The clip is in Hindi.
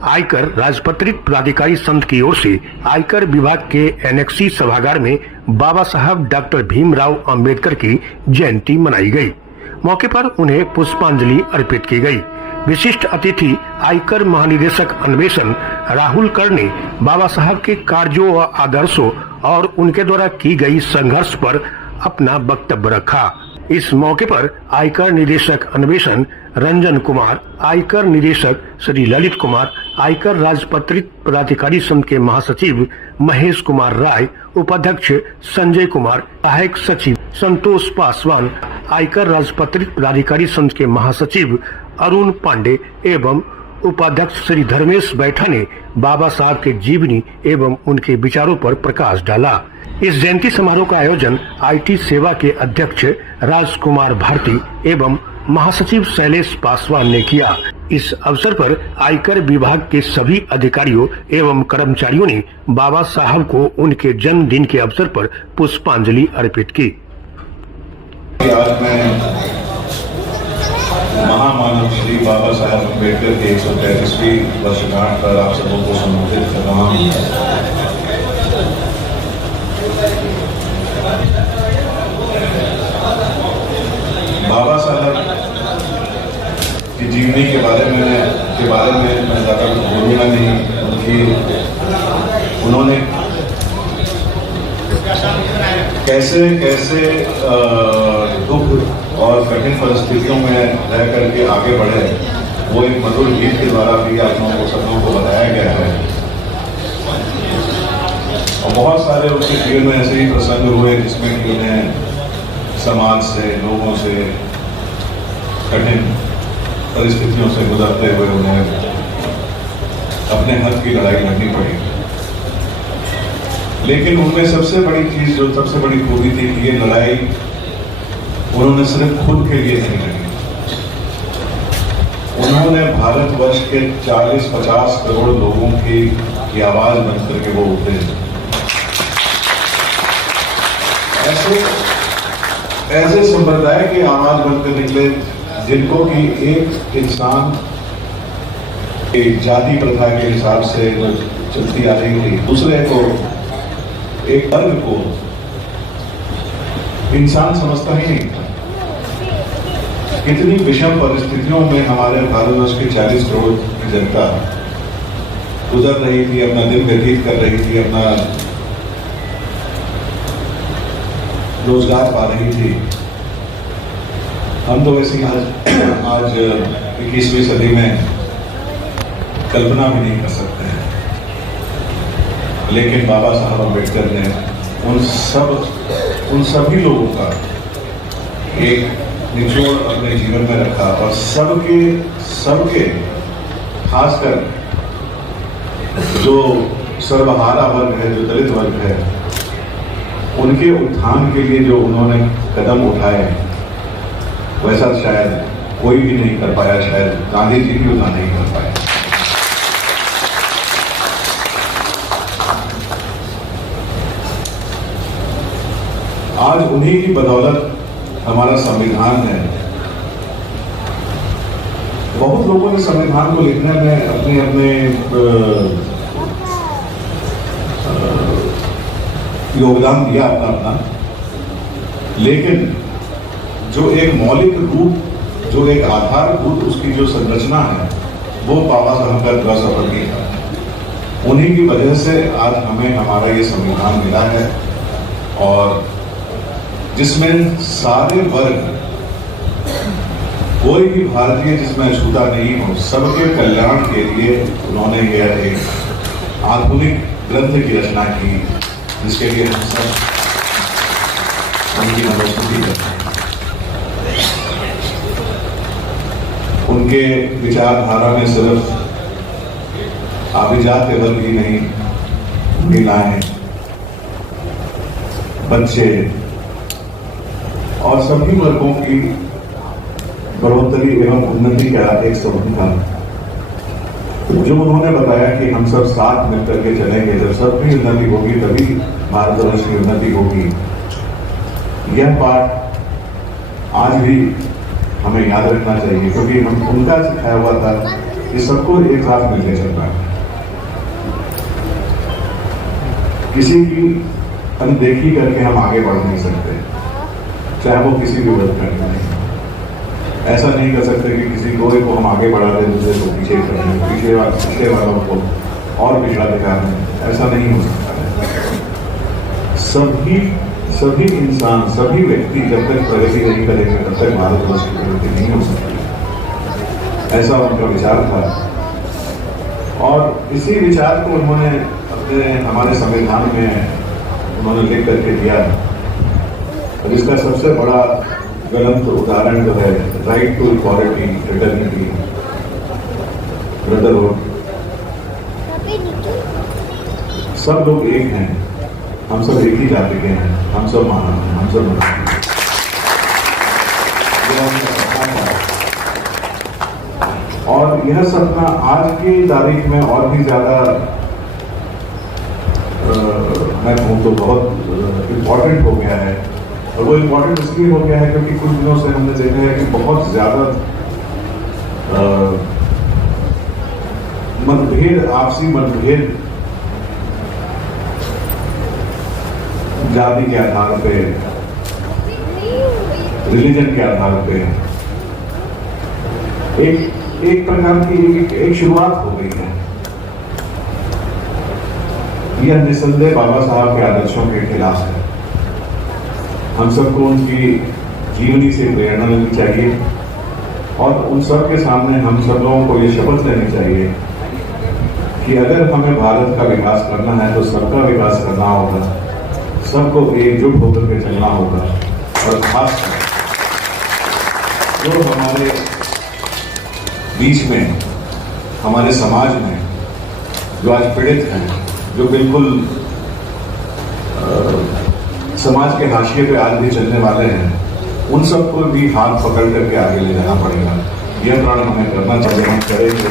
आयकर राजपत्रित प्राधिकारी संघ की ओर से आयकर विभाग के एनेक्सी सभागार में बाबा साहब डॉक्टर भीमराव अंबेडकर की जयंती मनाई गई। मौके पर उन्हें पुष्पांजलि अर्पित की गई। विशिष्ट अतिथि आयकर महानिदेशक अन्वेषण राहुल कर ने बाबा साहब के कार्यों व आदर्शों और उनके द्वारा की गई संघर्ष पर अपना वक्तव्य रखा। इस मौके पर आयकर निदेशक अन्वेषण रंजन कुमार, आयकर निदेशक श्री ललित कुमार, आयकर राजपत्रित प्राधिकारी संघ के महासचिव महेश कुमार राय, उपाध्यक्ष संजय कुमार, सहायक सचिव संतोष पासवान, आयकर राजपत्रित प्राधिकारी संघ के महासचिव अरुण पांडे एवं उपाध्यक्ष श्री धर्मेश बैठा ने बाबा साहब के जीवनी एवं उनके विचारों पर प्रकाश डाला। इस जयंती समारोह का आयोजन आईटी सेवा के अध्यक्ष राजकुमार भारती एवं महासचिव शैलेश पासवान ने किया। इस अवसर पर आयकर विभाग के सभी अधिकारियों एवं कर्मचारियों ने बाबा साहब को उनके जन्मदिन के अवसर पर पुष्पांजलि अर्पित की। आज मैं महामानव श्री बाबा साहब अम्बेडकर के 135वीं वर्षगांठ पर आप सबों को संबोधित कर रहा हूँ। बाबा साहब की जीवनी के बारे में मैं ज़्यादा कुछ बोलूँगा नहीं। उन्होंने कैसे दुख और कठिन परिस्थितियों में रह करके आगे बढ़े, वो एक मधुर गीत के द्वारा भी आप लोगों को सबों को बताया गया है। और बहुत सारे उनके जीवन में ऐसे ही प्रसंग हुए जिसमें कि उन्हें समाज से, लोगों से, कठिन परिस्थितियों से गुजरते हुए उन्हें अपने हक की लड़ाई लड़नी पड़ी। लेकिन उनमें सबसे बड़ी चीज, जो सबसे बड़ी खूबी थी कि ये लड़ाई उन्होंने सिर्फ खुद के लिए नहीं लड़ी, उन्होंने भारतवर्ष के 40-50 करोड़ लोगों की आवाज बन करके वो उठे। ऐसे संप्रदाय की आवाज बनकर निकले जिनको कि एक इंसान एक जाति प्रथा के हिसाब से जो चलती आ रही थी, दूसरे को, एक वर्ग को इंसान समझता ही नहीं था। कितनी विषम परिस्थितियों में हमारे भारतवर्ष की 40 करोड़ की जनता गुजर रही थी, अपना दिन व्यतीत कर रही थी, अपना रोजगार पा रही थी। हम तो वैसे आज 21वीं सदी में कल्पना भी नहीं कर सकते हैं। लेकिन बाबा साहब अम्बेडकर ने उन सभी लोगों का एक निचोड़ अपने जीवन में रखा और सबके खासकर जो सर्वहारा वर्ग है, जो दलित वर्ग है, उनके उत्थान के लिए जो उन्होंने कदम उठाए, वैसा शायद कोई भी नहीं कर पाया, शायद गांधी जी भी उतना नहीं कर पाए। आज उन्हीं की बदौलत हमारा संविधान है। बहुत लोगों ने संविधान को लिखने में अपने योगदान दिया अपना, लेकिन जो एक मौलिक रूप, जो एक आधारभूत उसकी जो संरचना है, वो बाबा साहब का द्वारा सफल किया था। उन्हीं की वजह से आज हमें हमारा ये संविधान मिला है और जिसमें सारे वर्ग, कोई भी भारतीय जिसमें छूता नहीं हो, सबके कल्याण के लिए उन्होंने यह एक आधुनिक ग्रंथ की रचना की, जिसके लिए हम सब उनकी नमस्कृति करते हैं। उनके विचारधारा में सिर्फ अभिजात वर्ग ही नहीं, महिलाएं, बच्चे और सभी वर्गों की बढ़ोतरी एवं उन्नति का एक संबंध था। जो उन्होंने बताया कि हम सब साथ मिलकर के चलेंगे, जब सबकी उन्नति होगी तभी भारतवर्ष की उन्नति होगी। यह पाठ आज भी हमें याद रखना चाहिए, क्योंकि हम उनका सिखाया हुआ था ये सबको एक साथ मिलकर चलना है। किसी की अनदेखी करके हम आगे बढ़ नहीं सकते, चाहे वो किसी भी वर्ग में नहीं। ऐसा नहीं कर सकते कि किसी कोई को हम आगे बढ़ा दें, दूसरे को पीछे कर दें, पिछले वालों को और पिछड़ा दिखा दें। ऐसा नहीं हो सकता है। सभी इंसान, सभी व्यक्ति जब तक प्रगति नहीं करेंगे तब तक भारतवर्ष की प्रगति नहीं हो सकती। ऐसा उनका विचार था और इसी विचार को उन्होंने हमारे संविधान में उन्होंने लिख करके दिया। और इसका सबसे बड़ा ज्वलंत उदाहरण जो है right to equality, fraternity, brotherhood. सब लोग एक हैं, हम सब एक ही जाति के हैं, हम सब महान हैं, हम सब महान हैं। और यह सपना आज की तारीख में और भी ज्यादा मैं कहूँ तो बहुत इम्पोर्टेंट हो गया है। और वो इम्पोर्टेंट इसलिए हो गया है क्योंकि कुछ दिनों से हमने देखा है कि बहुत ज्यादा मतभेद, आपसी मतभेद जाति के आधार पे, रिलीजन के आधार पे एक प्रकार की एक शुरुआत हो गई है। यह निसंदेह बाबा साहब के आदर्शों के खिलाफ है। हम सबको उनकी जीवनी से प्रेरणा लेनी चाहिए और उन सब के सामने हम सब लोगों को ये शपथ लेनी चाहिए कि अगर हमें भारत का विकास करना है तो सबका विकास करना होगा, सबको एकजुट होकर के चलना होगा। और खास जो हमारे बीच में, हमारे समाज में जो आज पीड़ित हैं, जो बिल्कुल समाज के हाशिए पे आज भी चलने वाले हैं, उन सबको भी हाथ पकड़ करके आगे ले जाना पड़ेगा। यह प्रण हमें करना चाहिए, हम करेंगे।